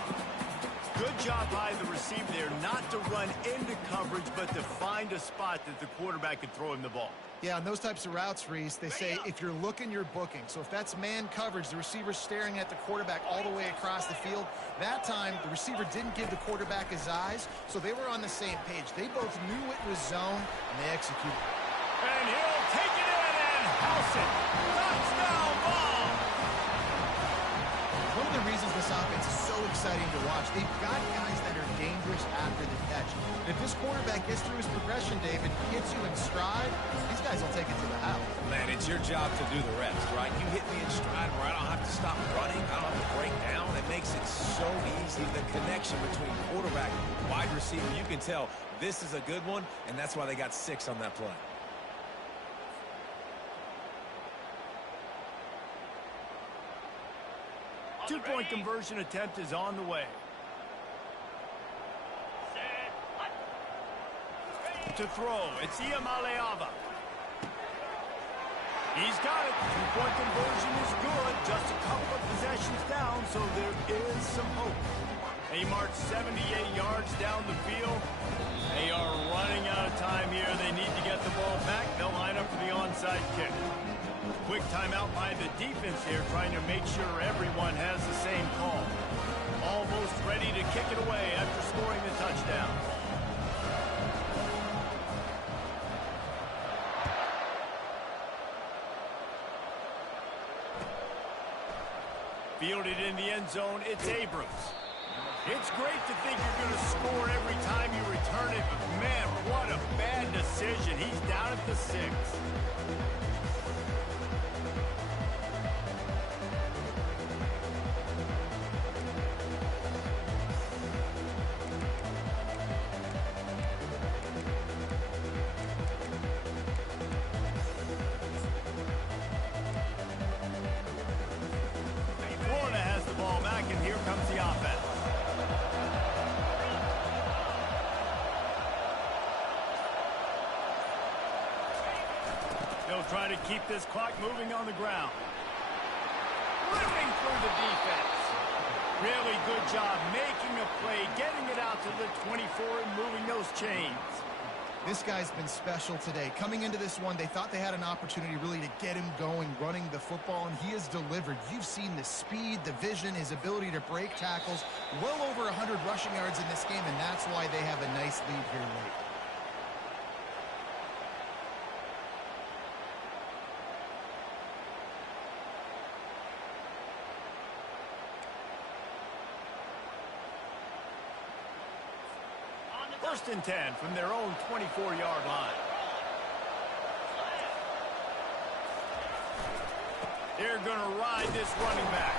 Good job by the receiver there, not to run into coverage, but to find a spot that the quarterback could throw him the ball. Yeah, on those types of routes, Reese, they say if you're looking, you're booking. So if that's man coverage, the receiver's staring at the quarterback all the way across the field. That time, the receiver didn't give the quarterback his eyes, so they were on the same page. They both knew it was zone, and they executed. And he'll take it in and house it. Touchdown ball. One of the reasons this offense is so exciting to watch, they've got guys that are dangerous after the catch. And if this quarterback gets through his progression, David, gets you in stride, these guys will take it to the house. Man, it's your job to do the rest, right? You hit me in stride where I don't have to stop running. I don't have to break down. It makes it so easy. The connection between quarterback and wide receiver, you can tell this is a good one, and that's why they got 6 on that play. Two-point conversion attempt is on the way. To throw, it's Iamaleava. He's got it. Two-point conversion is good. Just a couple of possessions down, so there is some hope. He marched 78 yards down the field. They are running out of time here. They need to get the ball back. They'll line up for the onside kick. Quick timeout by the defense here, trying to make sure everyone has the same call. Almost ready to kick it away after scoring the touchdown. Fielded in the end zone, it's Abrams. It's great to think you're going to score every time you return it, but man, what a bad decision. He's down at the 6. Florida has the ball back, and here comes the offense. They'll try to keep this clock moving on the ground. Ripping through the defense. Really good job making a play, getting it out to the 24 and moving those chains. This guy's been special today. Coming into this one, they thought they had an opportunity really to get him going, running the football, and he has delivered. You've seen the speed, the vision, his ability to break tackles. Well over 100 rushing yards in this game, and that's why they have a nice lead here late. First and 10 from their own 24-yard line. They're going to ride this running back.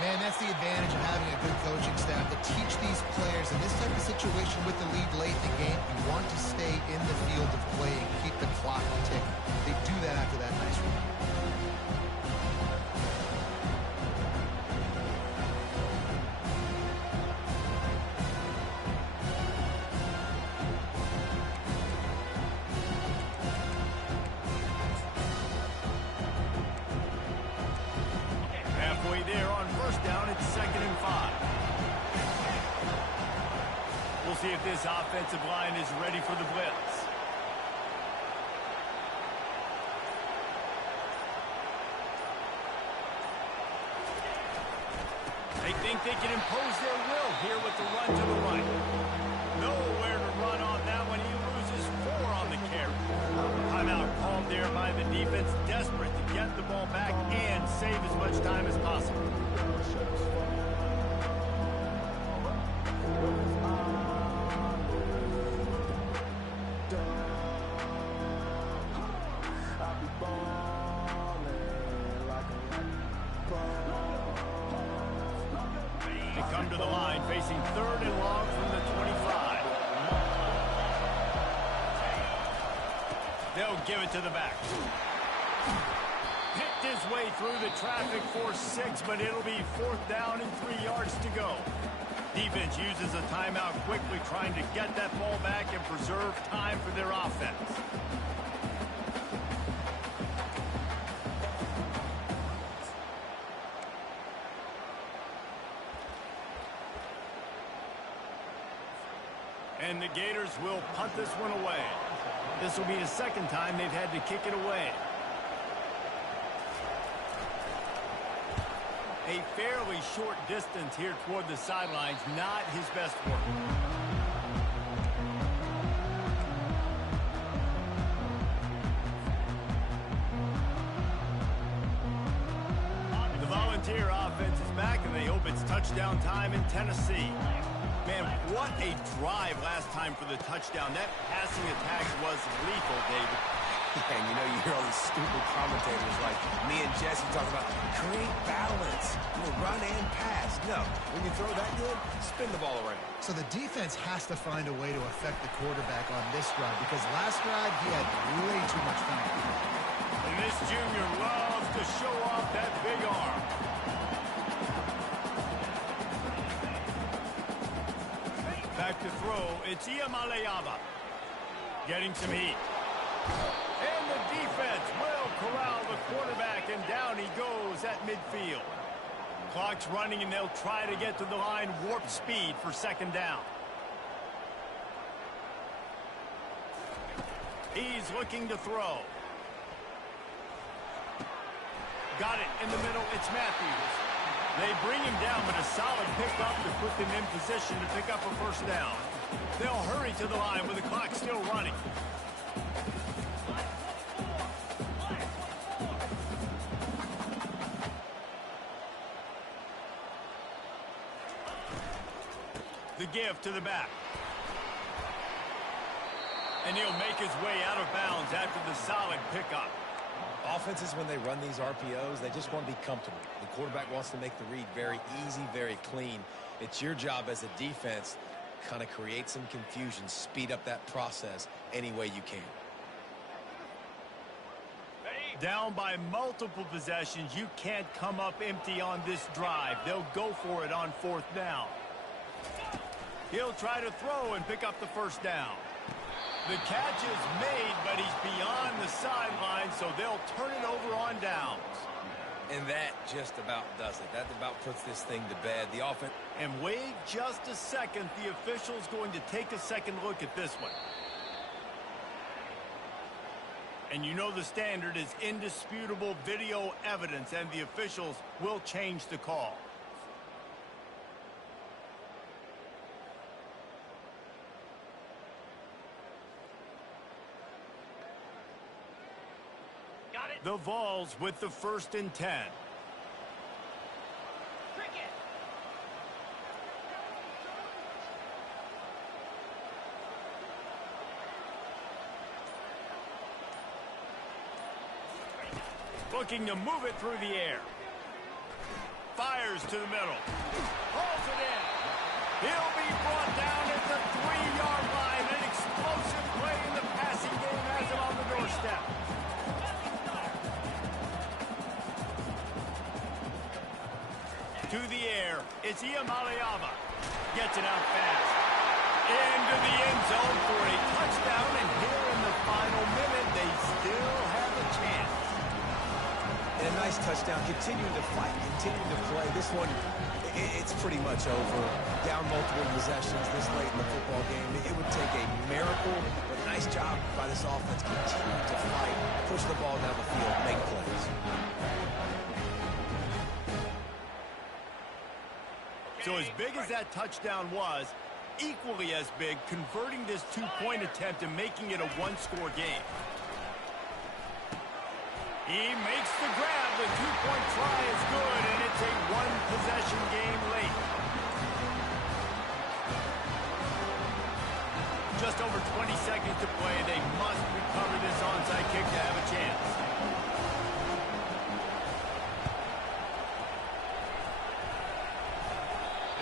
Man, that's the advantage of having a good coaching staff to teach these players in this type of situation with the lead late in the game. You want to stay in the field of play and keep the clock ticking. They do that after that nice run. There on first down, it's 2nd and 5. We'll see if this offensive line is ready for the blitz. They think they can impose their will here with the run to the right. Nowhere to run on that one. He loses 4 on the carry. Timeout called there by the defense, desperate to get the ball back and save as much time as possible. They come to the line, facing 3rd and long from the 25. They'll give it to the back. Picked his way through the traffic for 6, but it'll be 4th down and 3 yards to go. Defense uses a timeout quickly, trying to get that ball back and preserve time for their offense. And the Gators will punt this one away. This will be the 2nd time they've had to kick it away. A fairly short distance here toward the sidelines, not his best work. The Volunteer offense is back, and they hope it's touchdown time in Tennessee. Man, what a drive last time for the touchdown. That passing attack was lethal, David. Yeah, and you know, you hear all these stupid commentators like me and Jesse talk about create balance, run and pass. No, when you throw that good, spin the ball around. So the defense has to find a way to affect the quarterback on this drive, because last drive he had way too much time. And this junior loves to show off that big arm. Back to throw, it's Iamaleava. Getting some heat. And the defense will corral the quarterback, and down he goes at midfield. Clock's running, and they'll try to get to the line warp speed for 2nd down. He's looking to throw. Got it in the middle, it's Matthews. They bring him down, but a solid pickup to put them in position to pick up a 1st down. They'll hurry to the line with the clock still running. The give to the back. And he'll make his way out of bounds after the solid pickup. Offenses, when they run these RPOs, they just want to be comfortable. The quarterback wants to make the read very easy, very clean. It's your job as a defense, kind of create some confusion, speed up that process any way you can. Down by multiple possessions, you can't come up empty on this drive. They'll go for it on 4th down. He'll try to throw and pick up the 1st down. The catch is made, but he's beyond the sideline, so they'll turn it over on downs. And that just about does it. That about puts this thing to bed. The offense. And wait just a second. The official's going to take a second look at this one. And you know the standard is indisputable video evidence, and the officials will change the call. The Vols with the 1st and 10. Looking to move it through the air. Fires to the middle. Pulls it in. He'll be brought down at the 3-yard line. An explosive play in the passing game has him on the doorstep. To the air, it's Iamaleava. Gets it out fast. Into the end zone for a touchdown, and here in the final minute, they still have a chance. And a nice touchdown, continuing to fight, continuing to play. This one, it's pretty much over. Down multiple possessions this late in the football game. It would take a miracle, but a nice job by this offense, continuing to fight, push the ball down the field, make plays. So as big as that touchdown was, equally as big, converting this two-point attempt and making it a one-score game. He makes the grab. The two-point try is good, and it's a one-possession game late. Just over 20 seconds to play. They must recover this onside kick to have a chance.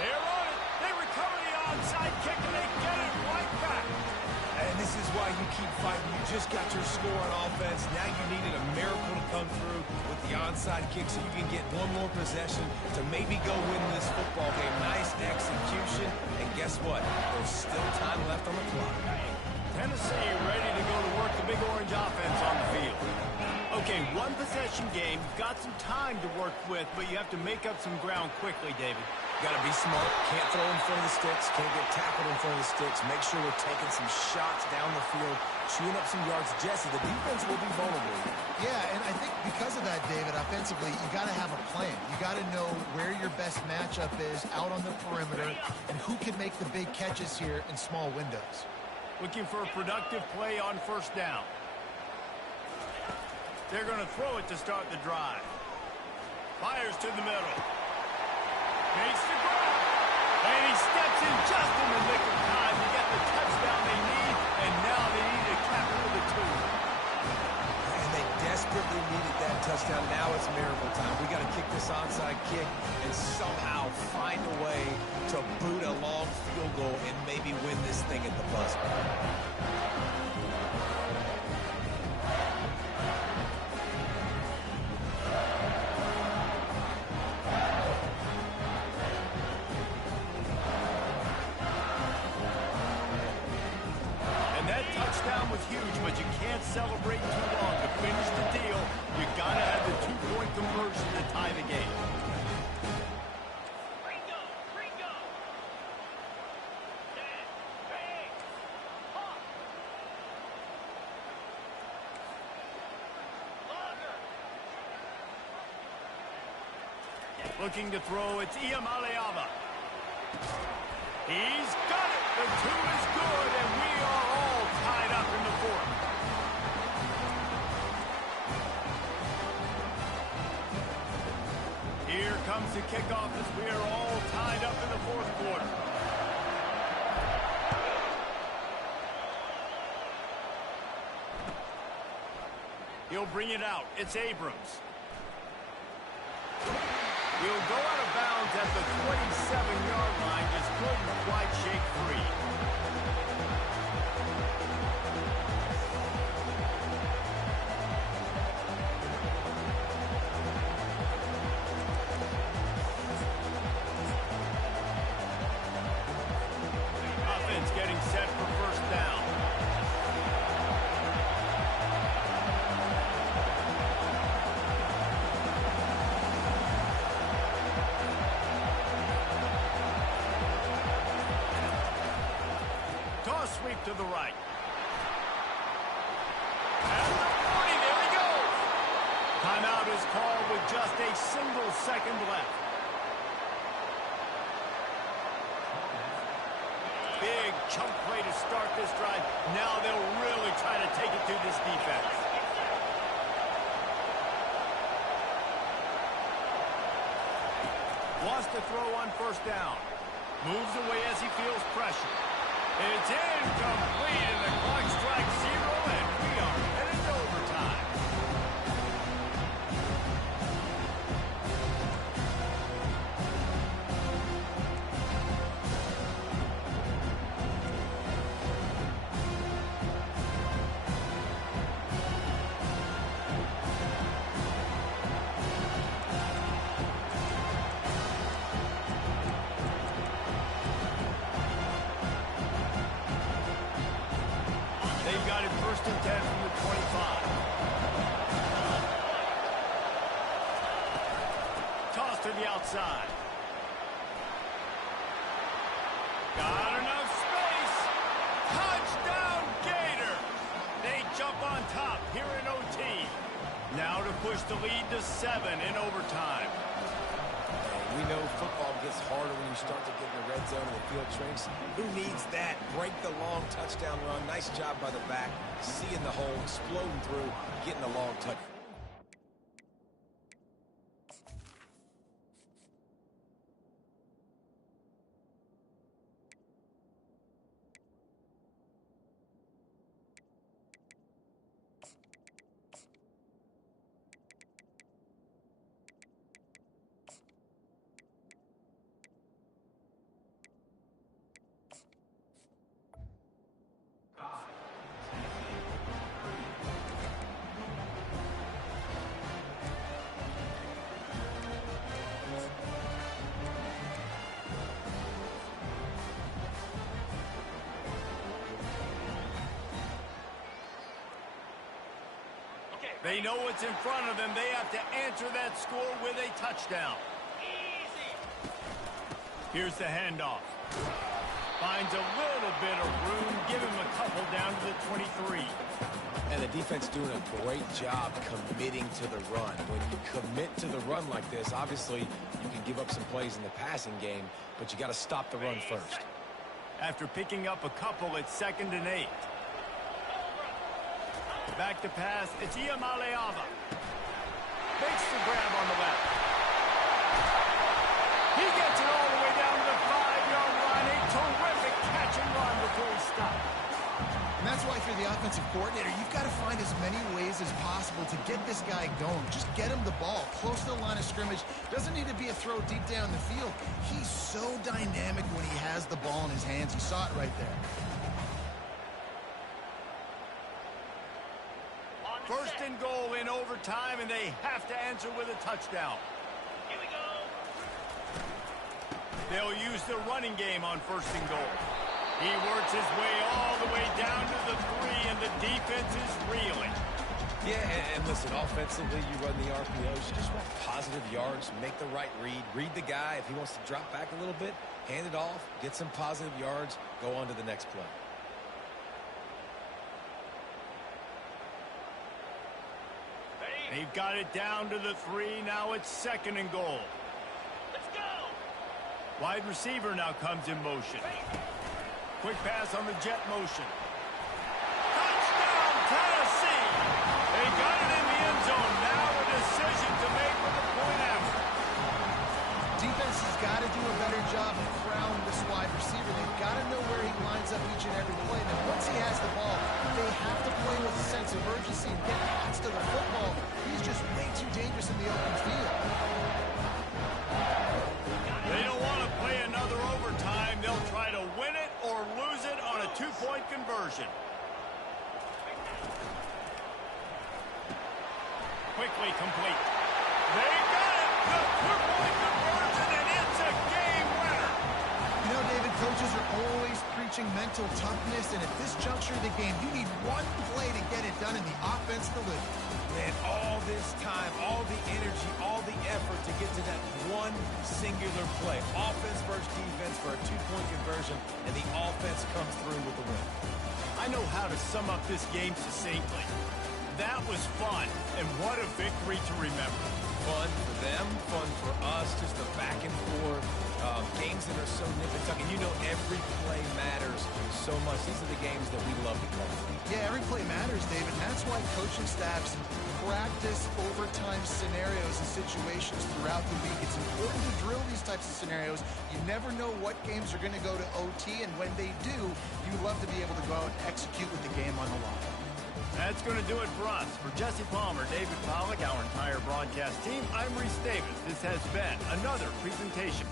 They're on it. They recover the onside kick, and they get it right back. And this is why you keep fighting. You just got your score on offense. Now you needed a miracle to come through with the onside kick so you can get one more possession to maybe go win this football game. Nice execution. And guess what? There's still time left on the clock. Tennessee ready to go to work the Big Orange offense on the field. Okay, one possession game. Got some time to work with, but you have to make up some ground quickly, David. Got to be smart. Can't throw in front of the sticks. Can't get tackled in front of the sticks. Make sure we're taking some shots down the field, chewing up some yards. Jesse, the defense will be vulnerable. Yeah, and I think because of that, David, offensively, you got to have a plan. You got to know where your best matchup is out on the perimeter and who can make the big catches here in small windows. Looking for a productive play on first down. They're going to throw it to start the drive. Fires to the middle. Makes the grab. And he steps in just in the nick of time to get the touchdown they need, and now they need to cap it with a two. And they desperately needed that touchdown. Now it's miracle time. We got to kick this onside kick and somehow find a way to boot a long field goal and maybe win this thing at the buzzer. But you can't celebrate too long to finish the deal. You got to have the two-point conversion to tie the game. Looking to throw, it's Iamaleava. He's got it. The two is good, and we are all tied up in the fourth. Here comes the kickoff as we are all tied up in the fourth quarter. He'll bring it out. It's Abrams. He'll go out of bounds at the 27-yard line. Just couldn't quite shake free. Offense getting set for first down. Sweep to the right. And the 40, there he goes. Timeout is called with just a single second left. Big chunk play to start this drive. Now they'll really try to take it to this defense. Wants to throw on first down. Moves away as he feels pressure. It's incomplete, and the clock strikes zero, and we are headed to overtime. They've got it first and 10 from the 25. Toss to the outside. Got enough space. Touchdown, Gator. They jump on top here in OT. Now to push the lead to 7 in overtime. We know football gets harder when you start zone and the field shrinks. Who needs that? Break the long touchdown run. Nice job by the back. Seeing the hole, exploding through, getting the long touch. They know what's in front of them. They have to answer that score with a touchdown. Easy. Here's the handoff. Finds a little bit of room. Give him a couple down to the 23. And the defense doing a great job committing to the run. When you commit to the run like this, obviously you can give up some plays in the passing game, but you got to stop the run first. After picking up a couple, it's 2nd and 8. Back to pass. It's Iamaleava. Makes the grab on the left. He gets it all the way down to the 5-yard line. A terrific catch and run before he stopped. And that's why if you're the offensive coordinator, you've got to find as many ways as possible to get this guy going. Just get him the ball close to the line of scrimmage. Doesn't need to be a throw deep down the field. He's so dynamic when he has the ball in his hands. You saw it right there. 1st and goal in overtime, and they have to answer with a touchdown. Here we go. They'll use the running game on 1st and goal. He works his way all the way down to the 3, and the defense is reeling. Yeah, and listen, offensively, you run the RPOs. You just want positive yards, make the right read. Read the guy. If he wants to drop back a little bit, hand it off, get some positive yards, go on to the next play. They've got it down to the 3. Now it's 2nd and goal. Let's go. Wide receiver now comes in motion. Quick pass on the jet motion. Touchdown, Tennessee! They got it in the end zone. Now a decision to make with the point after. Defense has got to do a better job of crowding this wide receiver. They've got to know where he lines up each and every play. And once he has the ball, they have to play with a sense of urgency and get hands to the football. He's just way too dangerous in the open field. They don't want to play another overtime. They'll try to win it or lose it on a 2-point conversion. Quickly complete. They got it! The 2-point conversion, and it's a game winner! You know, David, coaches are always preaching mental toughness, and at this juncture of the game, you need one play to get it done, and the offense delivered. Man, all this time, all the energy, all the effort to get to that one singular play. Offense versus defense for a 2-point conversion, and the offense comes through with the win. I know how to sum up this game succinctly. That was fun, and what a victory to remember. Fun for them, fun for us, just the back and forth. Games that are so nip and tuck, and you know every play matters so much. These are the games that we love to cover. Yeah, every play matters, David, and that's why coaching staffs practice overtime scenarios and situations throughout the week. It's important to drill these types of scenarios. You never know what games are going to go to OT, and when they do, you love to be able to go out and execute with the game on the line. That's going to do it for us. For Jesse Palmer, David Pollack, our entire broadcast team, I'm Reese Davis. This has been another presentation